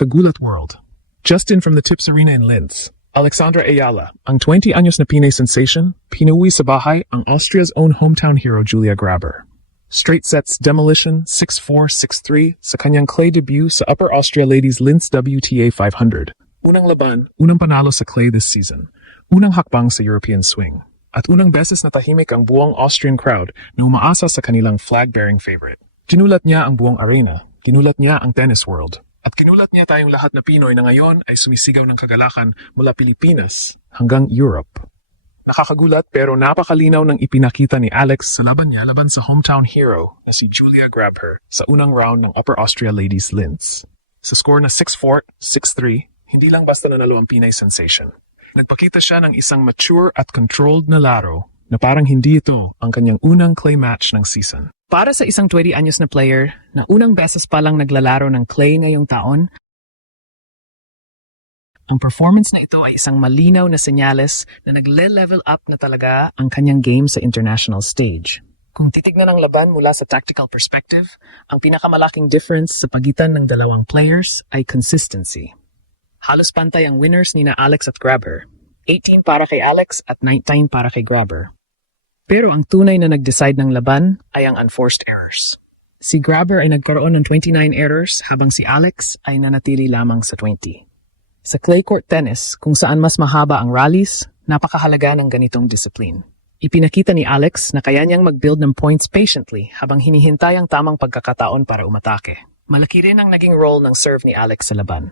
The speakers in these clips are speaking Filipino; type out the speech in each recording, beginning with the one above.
Kagulat World. Just in from the Tips Arena in Linz, Alexandra Ayala, ang 20 anyos na Pinay sensation, pinuwi sa bahay ang Austria's own hometown hero Julia Grabber. Straight sets demolition 6-4, 6-3 sa kanyang clay debut sa Upper Austria Ladies Linz WTA 500. Unang laban, unang panalo sa clay this season. Unang hakbang sa European swing. At unang beses na tahimik ang buong Austrian crowd na umaasa sa kanilang flag-bearing favorite. Ginulat niya ang buong arena, ginulat niya ang tennis world. At ginulat niya tayong lahat na Pinoy na ngayon ay sumisigaw ng kagalakan mula Pilipinas hanggang Europe. Nakakagulat pero napakalinaw ng ipinakita ni Alex sa laban niya laban sa hometown hero na si Julia Grabher sa unang round ng Upper Austria Ladies Linz. Sa score na 6-4, 6-3, hindi lang basta nanalo ang Pinay sensation. Nagpakita siya ng isang mature at controlled na laro na parang hindi ito ang kanyang unang clay match ng season. Para sa isang 20 anyos na player na unang beses pa lang naglalaro ng clay ngayong taon, ang performance na ito ay isang malinaw na senyales na nagle-level up na talaga ang kanyang game sa international stage. Kung titignan ang laban mula sa tactical perspective, ang pinakamalaking difference sa pagitan ng dalawang players ay consistency. Halos pantay ang winners nina Alex at Grabher. 18 para kay Alex at 19 para kay Grabher. Pero ang tunay na nag-decide ng laban ay ang unforced errors. Si Grabher ay nagkaroon ng 29 errors habang si Alex ay nanatili lamang sa 20. Sa clay court tennis, kung saan mas mahaba ang rallies, napakahalaga ng ganitong discipline. Ipinakita ni Alex na kaya niyang mag-build ng points patiently habang hinihintay ang tamang pagkakataon para umatake. Malaki rin ang naging role ng serve ni Alex sa laban.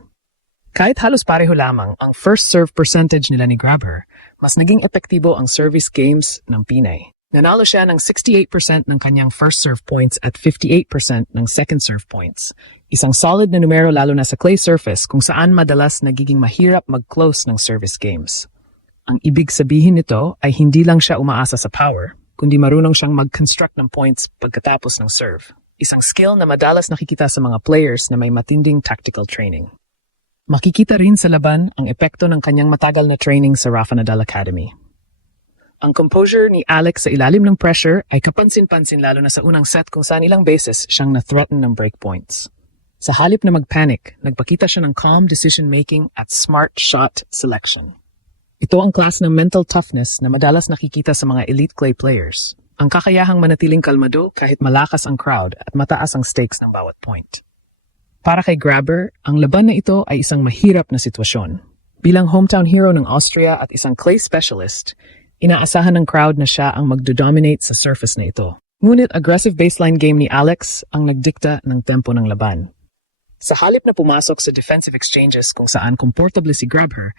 Kahit halos pareho lamang ang first serve percentage nila ni Grabher, mas naging epektibo ang service games ng Pinay. Nanalo siya ng 68% ng kanyang first serve points at 58% ng second serve points. Isang solid na numero lalo na sa clay surface kung saan madalas nagiging mahirap mag-close ng service games. Ang ibig sabihin nito ay hindi lang siya umaasa sa power, kundi marunong siyang mag-construct ng points pagkatapos ng serve. Isang skill na madalas nakikita sa mga players na may matinding tactical training. Makikita rin sa laban ang epekto ng kanyang matagal na training sa Rafa Nadal Academy. Ang composure ni Alex sa ilalim ng pressure ay kapansin-pansin lalo na sa unang set kung saan ilang beses siyang na-threaten ng break points. Sa halip na mag-panic, nagpakita siya ng calm decision-making at smart shot selection. Ito ang klase ng mental toughness na madalas nakikita sa mga elite clay players. Ang kakayahang manatiling kalmado kahit malakas ang crowd at mataas ang stakes ng bawat point. Para kay Grabher, ang laban na ito ay isang mahirap na sitwasyon. Bilang hometown hero ng Austria at isang clay specialist, inaasahan ng crowd na siya ang magdodominate sa surface na ito. Ngunit aggressive baseline game ni Alex ang nagdikta ng tempo ng laban. Sa halip na pumasok sa defensive exchanges kung saan komportable si Grabher,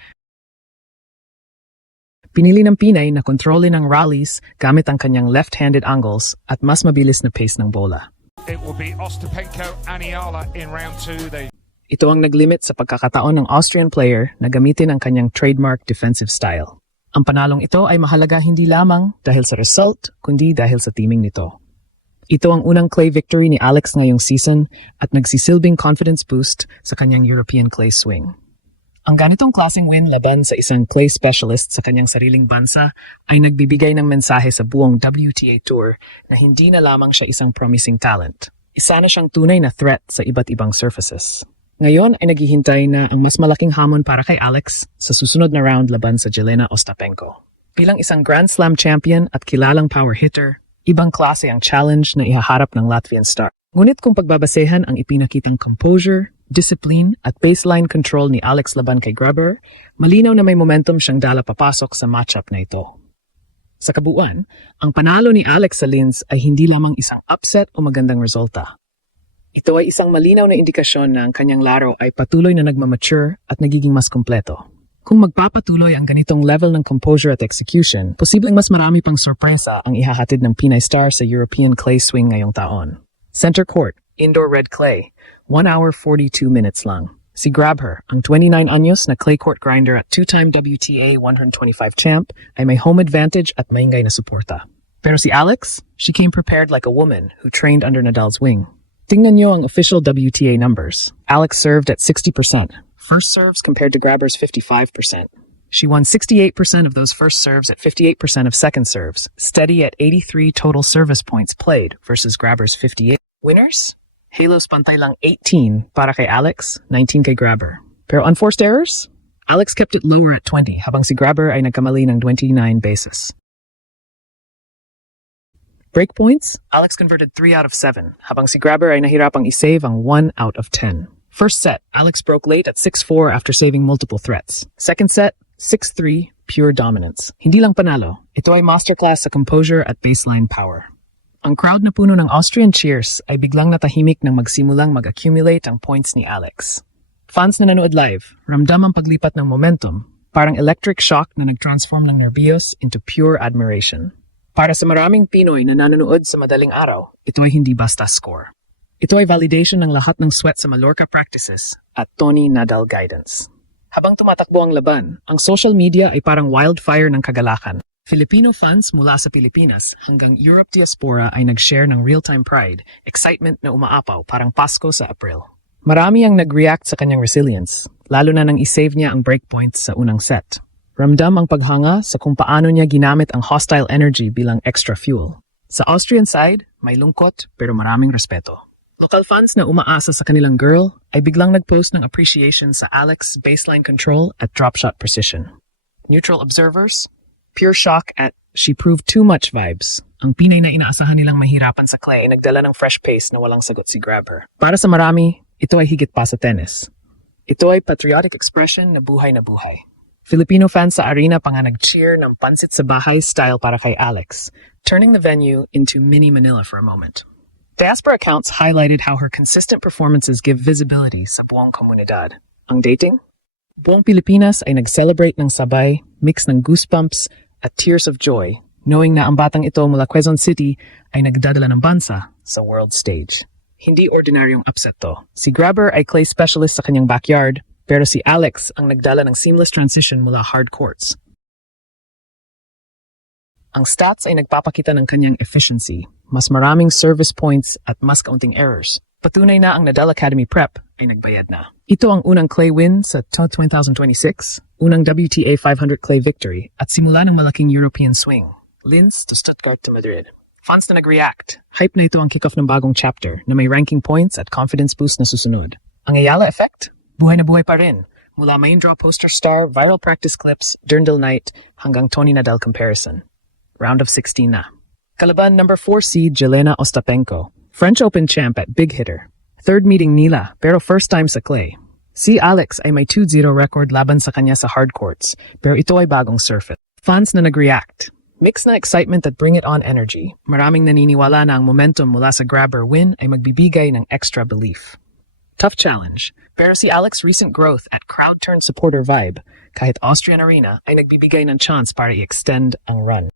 pinili ng Pinay na kontrolin ang rallies gamit ang kanyang left-handed angles at mas mabilis na pace ng bola. It will be Ostapenko and Ayala in round 2. Ito ang naglimit sa pagkakataon ng Austrian player na gamitin ang kanyang trademark defensive style. Ang panalong ito ay mahalaga hindi lamang dahil sa result, kundi dahil sa teaming nito. Ito ang unang clay victory ni Alex ngayong season at nagsisilbing confidence boost sa kanyang European clay swing. Ang ganitong klaseng win laban sa isang clay specialist sa kanyang sariling bansa ay nagbibigay ng mensahe sa buong WTA Tour na hindi na lamang siya isang promising talent. Isa na siyang tunay na threat sa iba't ibang surfaces. Ngayon ay naghihintay na ang mas malaking hamon para kay Alex sa susunod na round laban sa Jelena Ostapenko. Bilang isang Grand Slam champion at kilalang power hitter, ibang klase ang challenge na ihaharap ng Latvian star. Ngunit kung pagbabasehan ang ipinakitang composure, discipline at baseline control ni Alex laban kay Grabher, malinaw na may momentum siyang dala papasok sa matchup na ito. Sa kabuuan, ang panalo ni Alex sa Linz ay hindi lamang isang upset o magandang resulta. Ito ay isang malinaw na indikasyon na ang kanyang laro ay patuloy na nagmamature at nagiging mas kompleto. Kung magpapatuloy ang ganitong level ng composure at execution, posibleng mas marami pang sorpresa ang ihahatid ng Pinay star sa European clay swing ngayong taon. Center court, indoor red clay, 1 hour 42 minutes lang. Si Grabher, ang 29 anyos na clay court grinder at two-time WTA 125 champ, ay may home advantage at maingay na suporta. Pero si Alex, she came prepared like a woman who trained under Nadal's wing. Tingnan niyo ang official WTA numbers. Alex served at 60%, first serves compared to Grabher's 55%. She won 68% of those first serves at 58% of second serves, steady at 83 total service points played versus Grabher's 58. Winners? Halos pantay lang 18 para kay Alex, 19 kay Grabber. Pero unforced errors? Alex kept it lower at 20 habang si Grabber ay nagkamali ng 29 bases. Breakpoints? Alex converted 3 out of 7 habang si Grabber ay nahirapang isave ang 1 out of 10. First set, Alex broke late at 6-4 after saving multiple threats. Second set, 6-3, pure dominance. Hindi lang panalo, ito ay masterclass sa composure at baseline power. Ang crowd na puno ng Austrian cheers ay biglang natahimik nang magsimulang mag-accumulate ang points ni Alex. Fans na nanood live, ramdam ang paglipat ng momentum, parang electric shock na nag-transform ng nervyos into pure admiration. Para sa maraming Pinoy na nanonood sa madaling araw, ito ay hindi basta score. Ito ay validation ng lahat ng sweat sa Mallorca practices at Tony Nadal guidance. Habang tumatakbo ang laban, ang social media ay parang wildfire ng kagalakan. Filipino fans mula sa Pilipinas hanggang Europe diaspora ay nag-share ng real-time pride, excitement na umaapaw parang Pasko sa April. Marami ang nag-react sa kanyang resilience, lalo na nang isave niya ang breakpoints sa unang set. Ramdam ang paghanga sa kung paano niya ginamit ang hostile energy bilang extra fuel. Sa Austrian side, may lungkot pero maraming respeto. Local fans na umaasa sa kanilang girl ay biglang nag-post ng appreciation sa Alex baseline control at drop shot precision. Neutral observers, pure shock at she proved too much vibes. Ang Pinay na inaasahan nilang mahirapan sa clay ay nagdala ng fresh pace na walang sagot si Grabber. Para sa marami, ito ay higit pa sa tennis. Ito ay patriotic expression na buhay na buhay. Filipino fans sa arena pa nga nag-cheer ng pansit sa bahay style para kay Alex, turning the venue into mini Manila for a moment. Diaspora accounts highlighted how her consistent performances give visibility sa buong komunidad. Ang dating? Buong Pilipinas ay nag-celebrate ng sabay, mix ng goosebumps at tears of joy, knowing na ang batang ito mula Quezon City ay nagdadala ng bansa sa world stage. Hindi ordinaryong upset to. Si Grabber ay clay specialist sa kanyang backyard, pero si Alex ang nagdala ng seamless transition mula hard courts. Ang stats ay nagpapakita ng kanyang efficiency, mas maraming service points at mas kaunting errors. Patunay na ang Nadal Academy prep ay nagbayad na. Ito ang unang clay win sa 2026, unang WTA 500 clay victory, at simula ng malaking European swing. Linz to Stuttgart to Madrid. Fans na nag-react. Hype na ito ang kickoff ng bagong chapter na may ranking points at confidence boost na susunod. Ang Ayala effect? Buhay na buhay pa rin. Mula main draw poster star, viral practice clips, Dirndl night, hanggang Tony Nadal comparison. Round of 16 na. Kalaban number 4 seed Jelena Ostapenko. French Open champ at big hitter. Third meeting nila, pero first time sa clay. Si Alex ay may 2-0 record laban sa kanya sa hard courts, pero ito ay bagong surface. Fans na nag-react. Mix na excitement at bring it on energy. Maraming naniniwala na ang momentum mula sa Grabber win ay magbibigay ng extra belief. Tough challenge, pero si Alex's recent growth at crowd-turned supporter vibe, kahit Austrian Arena, ay nagbibigay ng chance para i-extend ang run.